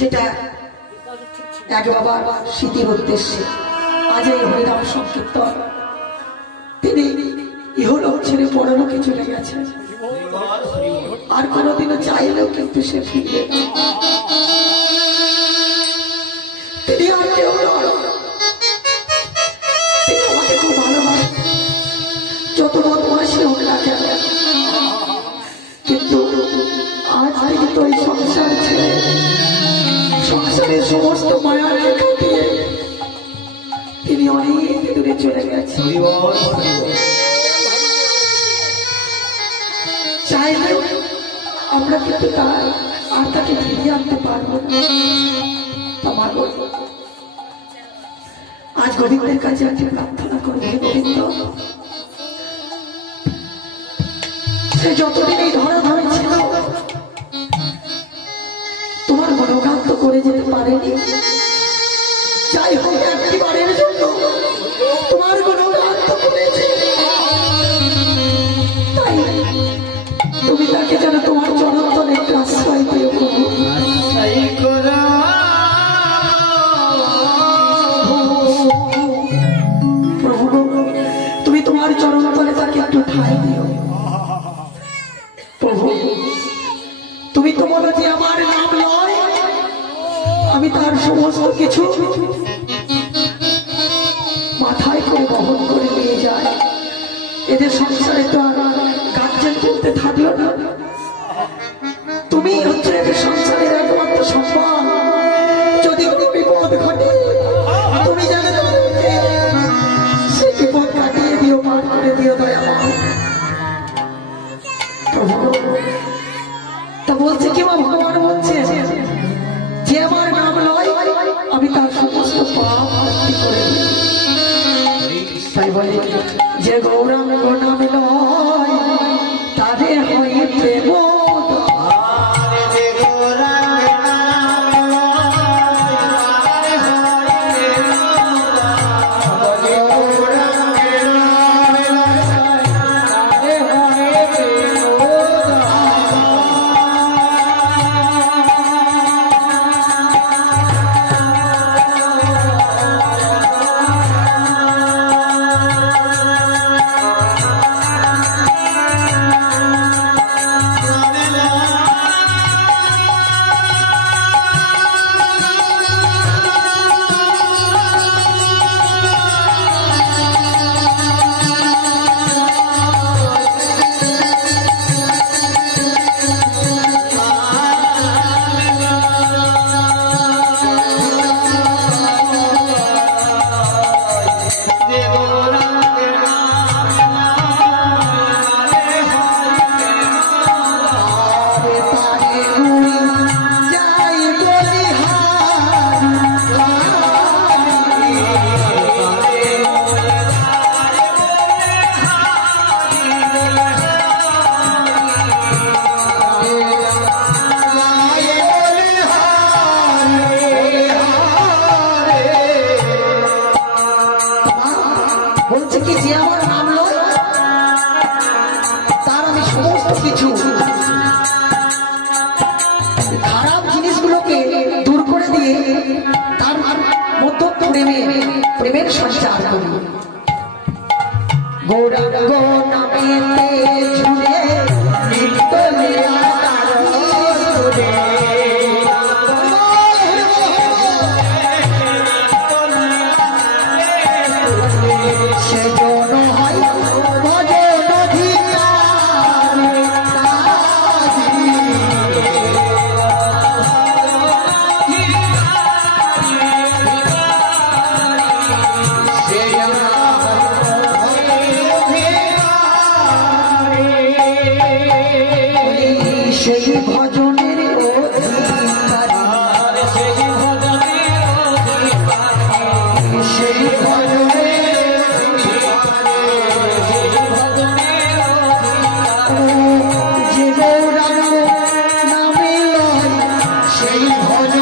সেটা এক বাবার স্মৃতির উদ্দেশ্যে আজ এই হরিনাম সংকীর্তন। তিনি ইহলোক ছেড়ে পরলোকে চলে গেছেন, আর কোনোদিনও চাইলেও কিন্তু সে ফিরবে না। তিনি আর কেউ নয়, তিনি আমাকে খুব ভালোবাসেন, যত বদমাশি হোক না কেন। কিন্তু আজ থেকে তো এই সংসার ছেড়ে, সংসারের সমস্ত মায়ার রেখা দিয়ে তিনি অনেক দূরে চলে গেছেন। চাইলেও আমরা কিন্তু তার আর তাকে ফিরিয়ে আনতে পারবো না। আমার আজ গোবিন্দের কাছে একটি প্রার্থনা করবো, গোবিন্দ সে যতদিন এই ধরাধামে ছিল তোমার মনোগান তো করে যেতে পারেনি। যাই হোক একটিবারের জন্য তোমার গুণগান তো করেছে, তাই তুমি তাকে যেন তোমার চরণতলে একটু আশ্রয় দিও। প্রভু তুমি তোমার চরণতলে তাকে একটু ঠাঁই দিও। প্রভু তুমি তো বলো যে আমার নাম নয়, আমি তার সমস্ত কিছু মাথায় করে বহন করে নিয়ে যাই। এদের সংসারে তো আর গার্জেন বলতে থাকলো না, তুমি হচ্ছে এদের সংসারের একমাত্র সম্মান। যদি কোনো বিপদ ঘটে তুমি যেন সেই বিপদ কাটিয়ে দিও, পার করে দিও দয়া। প্রভু তা বলছে কি মা, ভগবান বলছে যে আমার নাম লয় আমি তার সমস্ত পাপ মুক্তি করে দিই। তাই বলে যে গৌরাঙ্গ নাম লয় তারে হয় প্রেম। প্রেমের সঞ্চার করি। গৌরাঙ্গ নামেতে ঝুলে নিত্য লীলা তারে সেজন্য হয় ভজন অধিকার। সেই ভজনের সেই ভজনের যে গৌরাঙ্গ নামে লয় সেই ভজন